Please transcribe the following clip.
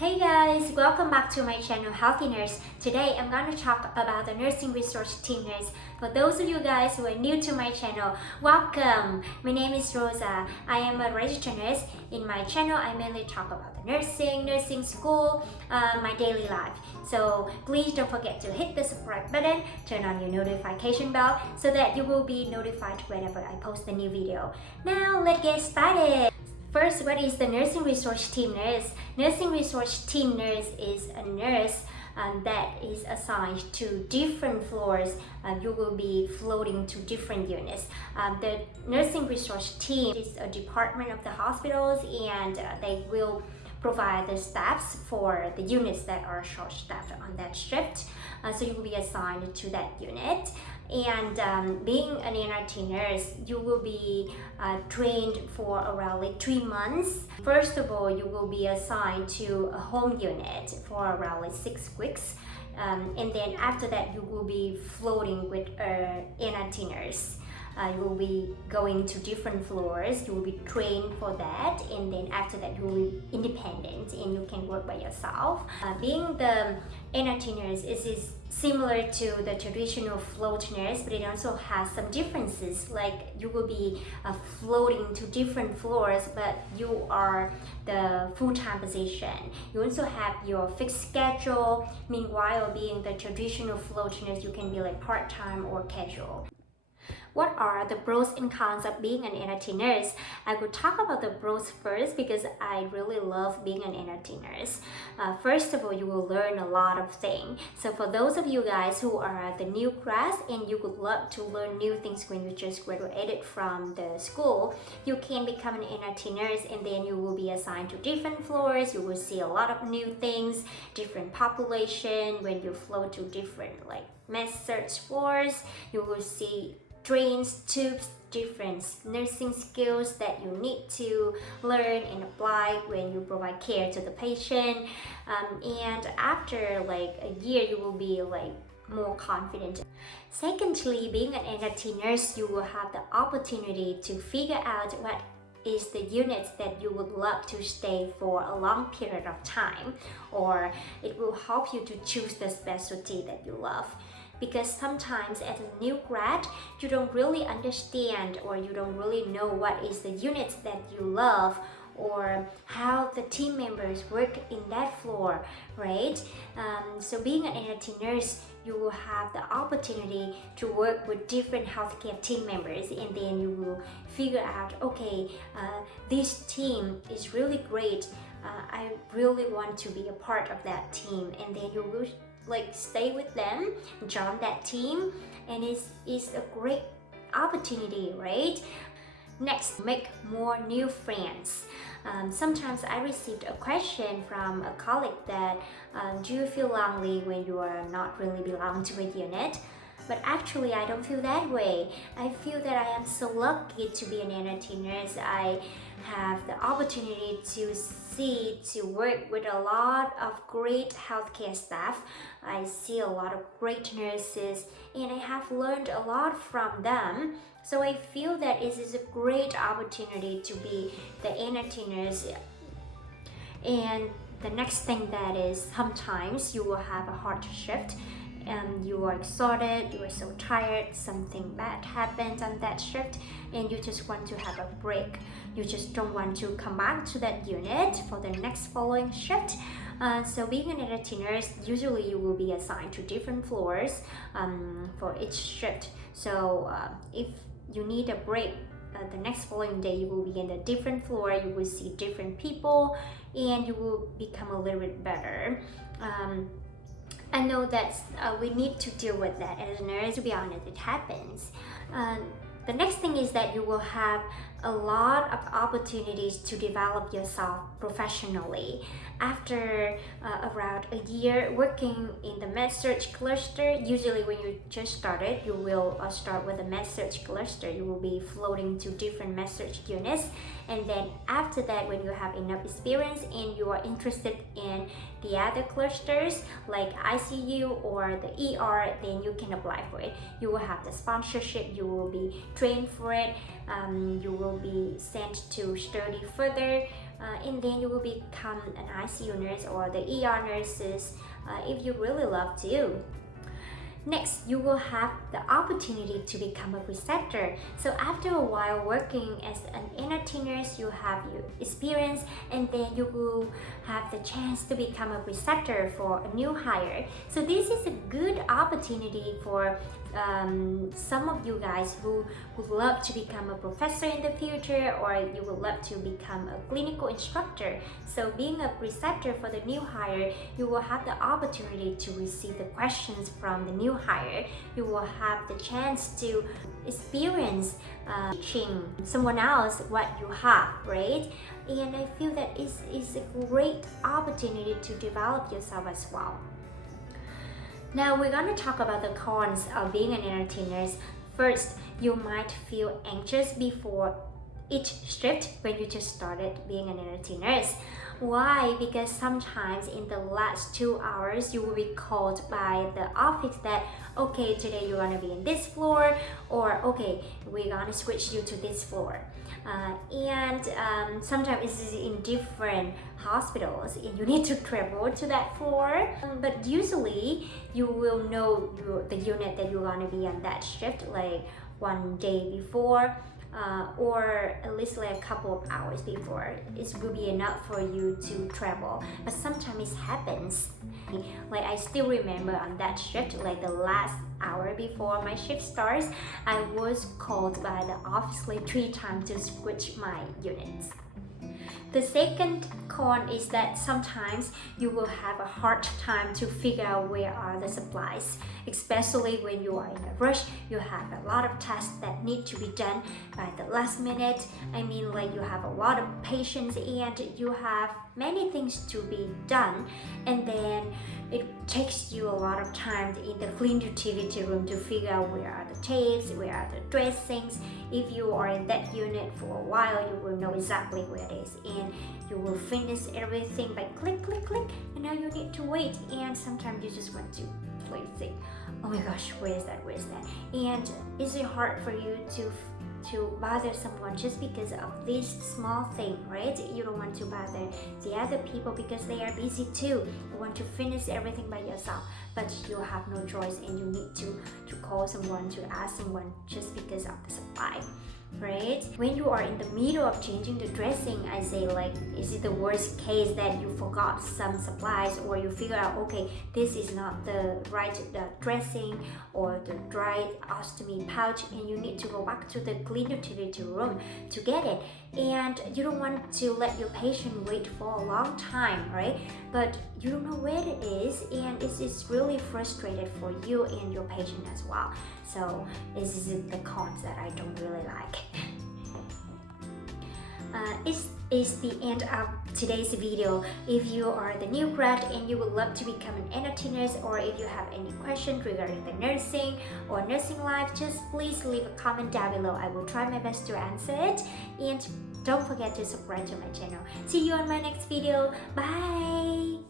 Hey guys, welcome back to my channel Healthy Nurse. Today I'm going to talk about the nursing resource team nurse. For those of you guys who are new to my channel, welcome! My name is Rosa. I am a registered nurse. In my channel, I mainly talk about the nursing school, my daily life. So please don't forget to hit the subscribe button, turn on your notification bell so that you will be notified whenever I post a new video. Now let's get started! First, what is the nursing resource team nurse? Nursing resource team nurse is a nurse that is assigned to different floors. You will be floating to different units. The nursing resource team is a department of the hospitals, and they will provide the staffs for the units that are short-staffed on that shift. So you will be assigned to that unit. And being an NRT nurse, you will be trained for around 3 months. First of all, you will be assigned to a home unit for around 6 weeks. And then after that, you will be floating with an NRT nurse. You will be going to different floors, you will be trained for that, and then after that you will be independent and you can work by yourself. Being the NRT nurse is similar to the traditional float nurse, but it also has some differences. Like you will be floating to different floors, but you are the full-time position. You also have your fixed schedule. Meanwhile, being the traditional float nurse, you can be like part-time or casual. What are the pros and cons of being an NRT nurse? I will talk about the pros first because I really love being an NRT nurse. First of all, you will learn a lot of things. So for those of you guys who are the new grads and you would love to learn new things when you just graduated from the school, you can become an NRT nurse, and then you will be assigned to different floors. You will see a lot of new things, different population. When you flow to different med-surg floors, you will see drains, tubes, different nursing skills that you need to learn and apply when you provide care to the patient. And after a year, you will be more confident. Secondly, being an NRT nurse, you will have the opportunity to figure out what is the units that you would love to stay for a long period of time, or it will help you to choose the specialty that you love. Because sometimes as a new grad, you don't really understand or you don't really know what is the units that you love or how the team members work in that floor, right? So being an NRT nurse, you will have the opportunity to work with different healthcare team members, and then you will figure out, okay, this team is really great. I really want to be a part of that team, and then you will stay with them, join that team, and it's a great opportunity, right? Next, make more new friends. Sometimes I received a question from a colleague that do you feel lonely when you are not really belong to a unit? But actually, I don't feel that way. I feel that I am so lucky to be an NRT nurse. I have the opportunity to work with a lot of great healthcare staff. I see a lot of great nurses, and I have learned a lot from them. So I feel that it is a great opportunity to be the NRT nurse. And the next thing that is, sometimes you will have a hard shift and you are exhausted, you are so tired, something bad happened on that shift, and you just want to have a break. You just don't want to come back to that unit for the next following shift. So being an NRT nurse, usually you will be assigned to different floors for each shift. So if you need a break, the next following day you will be in a different floor, you will see different people, and you will become a little bit better. I know that we need to deal with that as a nurse. To be honest, it happens. The next thing is that you will have a lot of opportunities to develop yourself professionally. After around a year working in the med-surg cluster, usually when you just started, you will start with the med-surg cluster. You will be floating to different med-surg units, and then after that, when you have enough experience and you are interested in the other clusters like ICU or the ER, then you can apply for it. You will have the sponsorship, you will be trained for it, you will be sent to study further and then you will become an ICU nurse or the ER nurses if you really love to. Next, you will have the opportunity to become a preceptor. So after a while working as an NRT nurse, you have your experience, and then you will have the chance to become a preceptor for a new hire. So this is a good opportunity for some of you guys who would love to become a professor in the future, or you would love to become a clinical instructor. So being a preceptor for the new hire, you will have the opportunity to receive the questions from the new hire. You will have the chance to experience teaching someone else what you have, right? And I feel that is a great opportunity to develop yourself as well. Now we're going to talk about the cons of being an NRT nurse. First, you might feel anxious before each shift when you just started being an NRT nurse. Why? Because sometimes in the last 2 hours you will be called by the office that okay, today you're gonna be in this floor, or okay, we're gonna switch you to this floor. And sometimes it's in different hospitals and you need to travel to that floor. But usually you will know the unit that you're gonna be on that shift like one day before. Or at least like a couple of hours before. It will be enough for you to travel. But sometimes it happens. Like I still remember on that shift, like the last hour before my shift starts, I was called by the office like 3 times to switch my units. The second con is that sometimes you will have a hard time to figure out where are the supplies, especially when you are in a rush. You have a lot of tasks that need to be done by the last minute. I mean, like you have a lot of patients and you have many things to be done, and then it takes you a lot of time in the clean utility room to figure out where are the tapes, where are the dressings. If you are in that unit for a while, you will know exactly where it is, and you will finish everything by click, click, click, and now you need to wait. And sometimes you just want to play, think, oh my gosh, where is that, and is it hard for you to bother someone just because of this small thing, right? You don't want to bother the other people because they are busy too. You want to finish everything by yourself, but you have no choice and you need to call someone, to ask someone just because of the supply, right? When you are in the middle of changing the dressing, I say like, is it the worst case that you forgot some supplies, or you figure out, okay, this is not the right dressing or the dry ostomy pouch, and you need to go back to the clean utility room to get it. And you don't want to let your patient wait for a long time, right? But you don't know where it is, and it's really frustrated for you and your patient as well. So this is the cons that I don't really like. Is the end of today's video. If you are the new grad and you would love to become an NRT nurse, or if you have any questions regarding the nursing or nursing life, just please leave a comment down below. I will try my best to answer it, and don't forget to subscribe to my channel. See you on my next video. Bye.